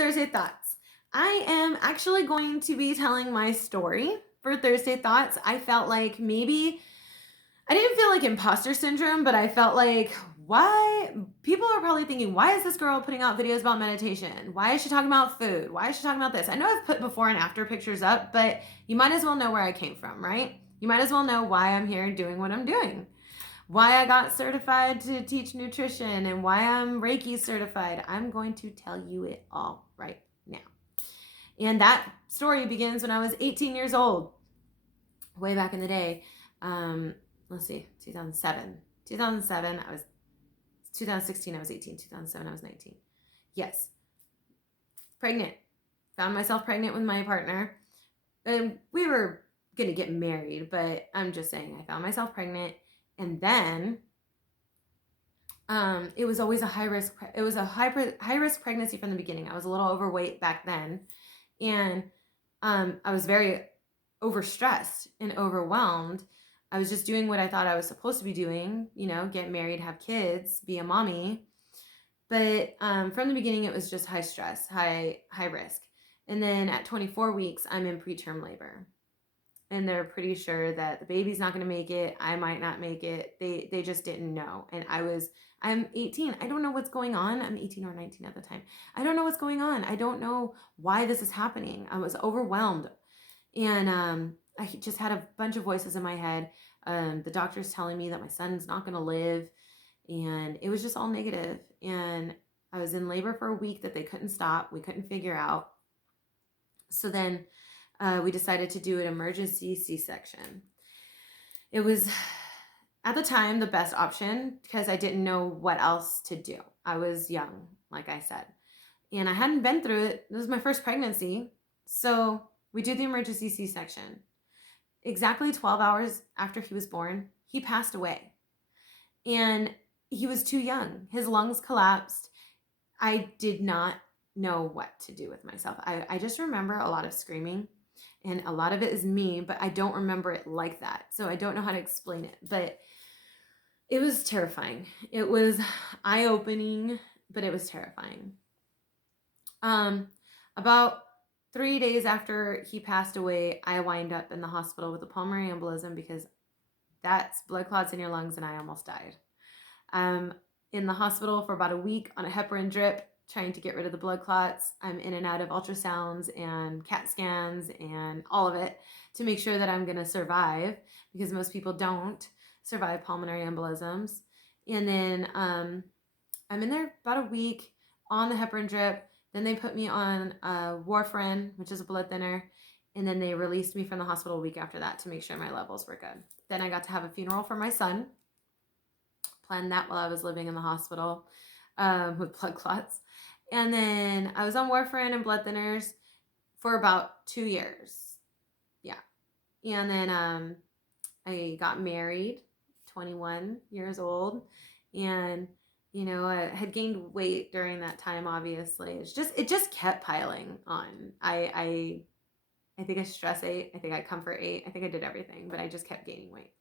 Thursday Thoughts. I am actually going to be telling my story for Thursday Thoughts. I felt like maybe, I didn't feel like imposter syndrome, but I felt like, why? People are probably thinking, why is this girl putting out videos about meditation? Why is she talking about food? Why is she talking about this? I know I've put before and after pictures up, but you might as well know where I came from, right? You might as well know why I'm here doing what I'm doing, why I got certified to teach nutrition, and why I'm Reiki certified. I'm going to tell you it all right now. And that story begins when I was 18 years old, way back in the day. Let's see, 2007. 2007, I was 2016, I was 18. 2007, I was 19. Yes. Pregnant. Found myself pregnant with my partner. And we were going to get married, but I'm just saying, I found myself pregnant. And then it was always a high risk. It was a high risk pregnancy from the beginning. I was a little overweight back then, and I was very overstressed and overwhelmed. I was just doing what I thought I was supposed to be doing, get married, have kids, be a mommy. But from the beginning, it was just high stress, high risk. And then at 24 weeks, I'm in preterm labor. And they're pretty sure that the baby's not going to make it. I might not make it. They just didn't know. And I'm 18. I don't know what's going on. I'm 18 or 19 at the time. I don't know what's going on. I don't know why this is happening. I was overwhelmed. And I just had a bunch of voices in my head. The doctor's telling me that my son's not going to live. And it was just all negative. And I was in labor for a week that they couldn't stop. We couldn't figure out. So then we decided to do an emergency C-section. It was, at the time, the best option because I didn't know what else to do. I was young, like I said, and I hadn't been through it. This was my first pregnancy. So we did the emergency C-section. Exactly 12 hours after he was born, he passed away. And he was too young. His lungs collapsed. I did not know what to do with myself. I just remember a lot of screaming. And a lot of it is me, but I don't remember it like that. So I don't know how to explain it. But it was terrifying. It was eye-opening, but it was terrifying. About 3 days after he passed away, I wind up in the hospital with a pulmonary embolism because that's blood clots in your lungs, and I almost died. In the hospital for about a week on a heparin drip, trying to get rid of the blood clots. I'm in and out of ultrasounds and CAT scans and all of it to make sure that I'm going to survive, because most people don't survive pulmonary embolisms. And then I'm in there about a week on the heparin drip. Then they put me on warfarin, which is a blood thinner. And then they released me from the hospital a week after that to make sure my levels were good. Then I got to have a funeral for my son. Planned that while I was living in the hospital with blood clots. And then I was on warfarin and blood thinners for about 2 years. Yeah. And then I got married, 21 years old. And, I had gained weight during that time, obviously. It just kept piling on. I think I stress ate. I think I comfort ate. I think I did everything, but I just kept gaining weight.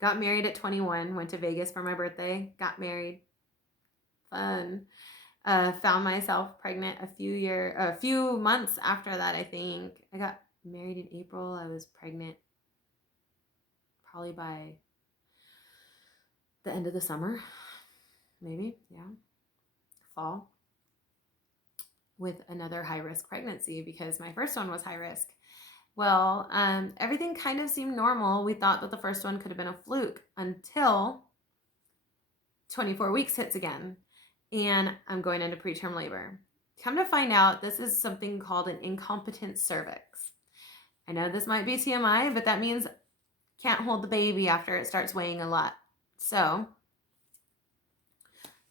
Got married at 21, went to Vegas for my birthday, got married. Fun. Found myself pregnant a few months after that. I think I got married in April. I was pregnant probably by the end of the summer, maybe, yeah, fall, with another high-risk pregnancy because my first one was high risk. Well, everything kind of seemed normal. We thought that the first one could have been a fluke until 24 weeks hits again. And I'm going into preterm labor. Come to find out, this is something called an incompetent cervix. I know this might be TMI, but that means can't hold the baby after it starts weighing a lot. So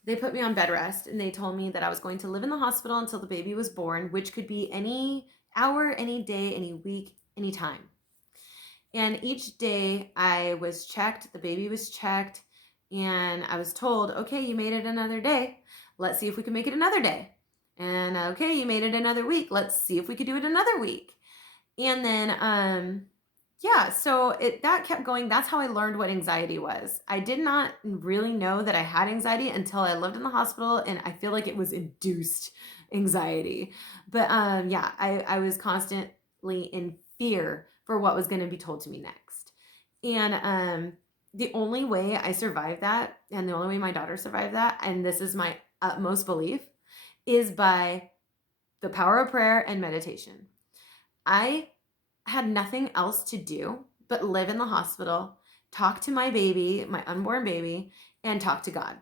they put me on bed rest, and they told me that I was going to live in the hospital until the baby was born, which could be any hour, any day, any week, any time. And each day I was checked, the baby was checked, and I was told, okay, you made it another day. Let's see if we can make it another day. And okay, you made it another week. Let's see if we could do it another week. And then Yeah, so that kept going. That's how I learned what anxiety was. I did not really know that I had anxiety until I lived in the hospital, and I feel like it was induced anxiety. But yeah, I was constantly in fear for what was going to be told to me next. And the only way I survived that, and the only way my daughter survived that, and this is my utmost belief, is by the power of prayer and meditation. I had nothing else to do but live in the hospital, talk to my baby, my unborn baby, and talk to God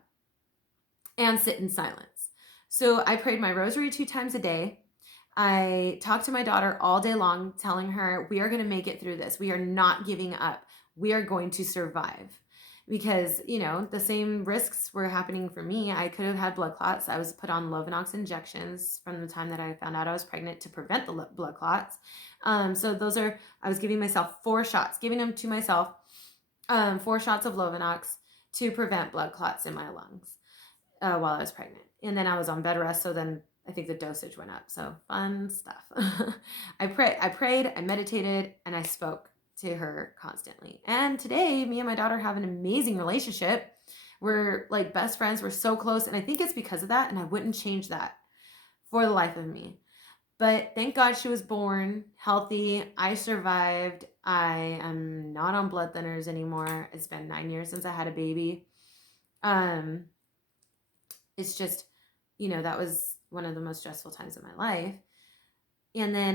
and sit in silence. So I prayed my rosary 2 times a day. I talked to my daughter all day long, telling her, we are going to make it through this. We are not giving up. We are going to survive. Because, the same risks were happening for me. I could have had blood clots. I was put on Lovenox injections from the time that I found out I was pregnant to prevent the blood clots. So I was giving myself 4 shots, giving them to myself, 4 shots of Lovenox to prevent blood clots in my lungs while I was pregnant. And then I was on bed rest, so then I think the dosage went up. So fun stuff. I prayed, I meditated, and I spoke to her constantly. And today, me and my daughter have an amazing relationship. We're like best friends. We're so close. And I think it's because of that. And I wouldn't change that for the life of me. But thank God she was born healthy. I survived. I am not on blood thinners anymore. It's been 9 years since I had a baby. Um, it's just, that was one of the most stressful times of my life. And then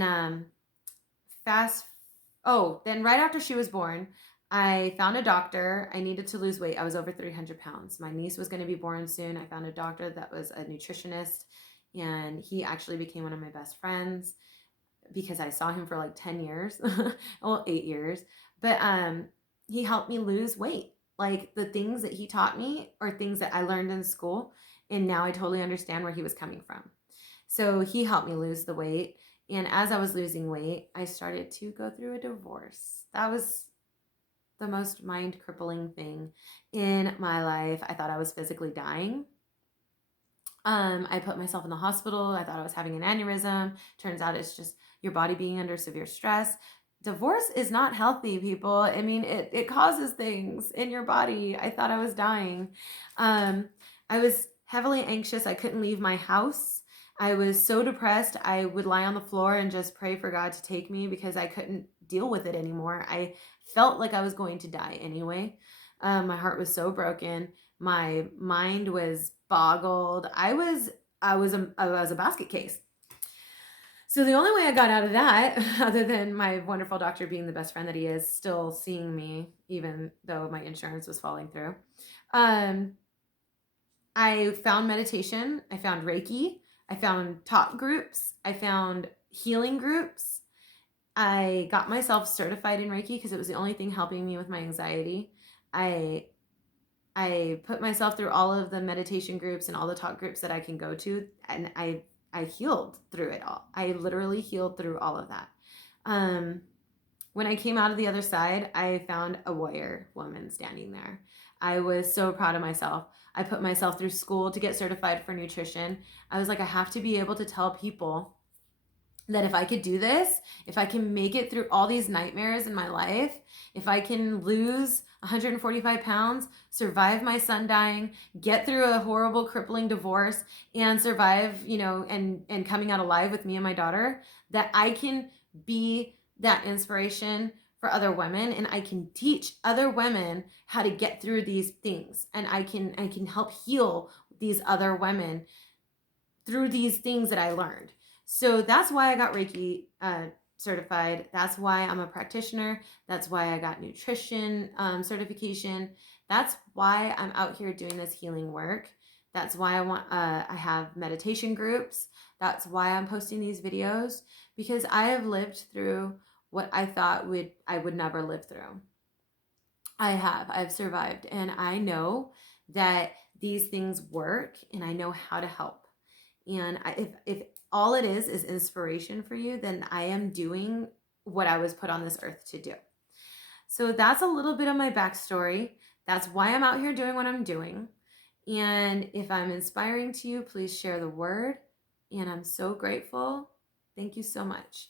then right after she was born, I found a doctor. I needed to lose weight. I was over 300 pounds. My niece was going to be born soon. I found a doctor that was a nutritionist, and he actually became one of my best friends because I saw him for like 10 years, well, 8 years. But he helped me lose weight. Like the things that he taught me are things that I learned in school. And now I totally understand where he was coming from. So he helped me lose the weight. And as I was losing weight, I started to go through a divorce. That was the most mind crippling thing in my life. I thought I was physically dying. I put myself in the hospital. I thought I was having an aneurysm. Turns out it's just your body being under severe stress. Divorce is not healthy, people. I mean, it causes things in your body. I thought I was dying. I was heavily anxious. I couldn't leave my house. I was so depressed. I would lie on the floor and just pray for God to take me because I couldn't deal with it anymore. I felt like I was going to die anyway. My heart was so broken. My mind was boggled. I was a basket case. So the only way I got out of that, other than my wonderful doctor being the best friend that he is, still seeing me, even though my insurance was falling through, um, I found meditation. I found Reiki. I found talk groups. I found healing groups. I got myself certified in Reiki because it was the only thing helping me with my anxiety. I I put myself through all of the meditation groups and all the talk groups that I can go to, and I healed through it all. I literally healed through all of that. Um, when I came out of the other side, I found a warrior woman standing there. I was so proud of myself. I put myself through school to get certified for nutrition. I was like, I have to be able to tell people that if I could do this, if I can make it through all these nightmares in my life, if I can lose 145 pounds, survive my son dying, get through a horrible, crippling divorce, and survive, and coming out alive with me and my daughter, that I can be that inspiration for other women, and I can teach other women how to get through these things, and I can help heal these other women through these things that I learned. So that's why I got Reiki certified. That's why I'm a practitioner. That's why I got nutrition certification. That's why I'm out here doing this healing work. That's why I have meditation groups. That's why I'm posting these videos, because I have lived through what I thought I would never live through. I've survived, and I know that these things work, and I know how to help. And if all it is inspiration for you, then I am doing what I was put on this earth to do. So that's a little bit of my backstory. That's why I'm out here doing what I'm doing. And if I'm inspiring to you, please share the word. And I'm so grateful. Thank you so much.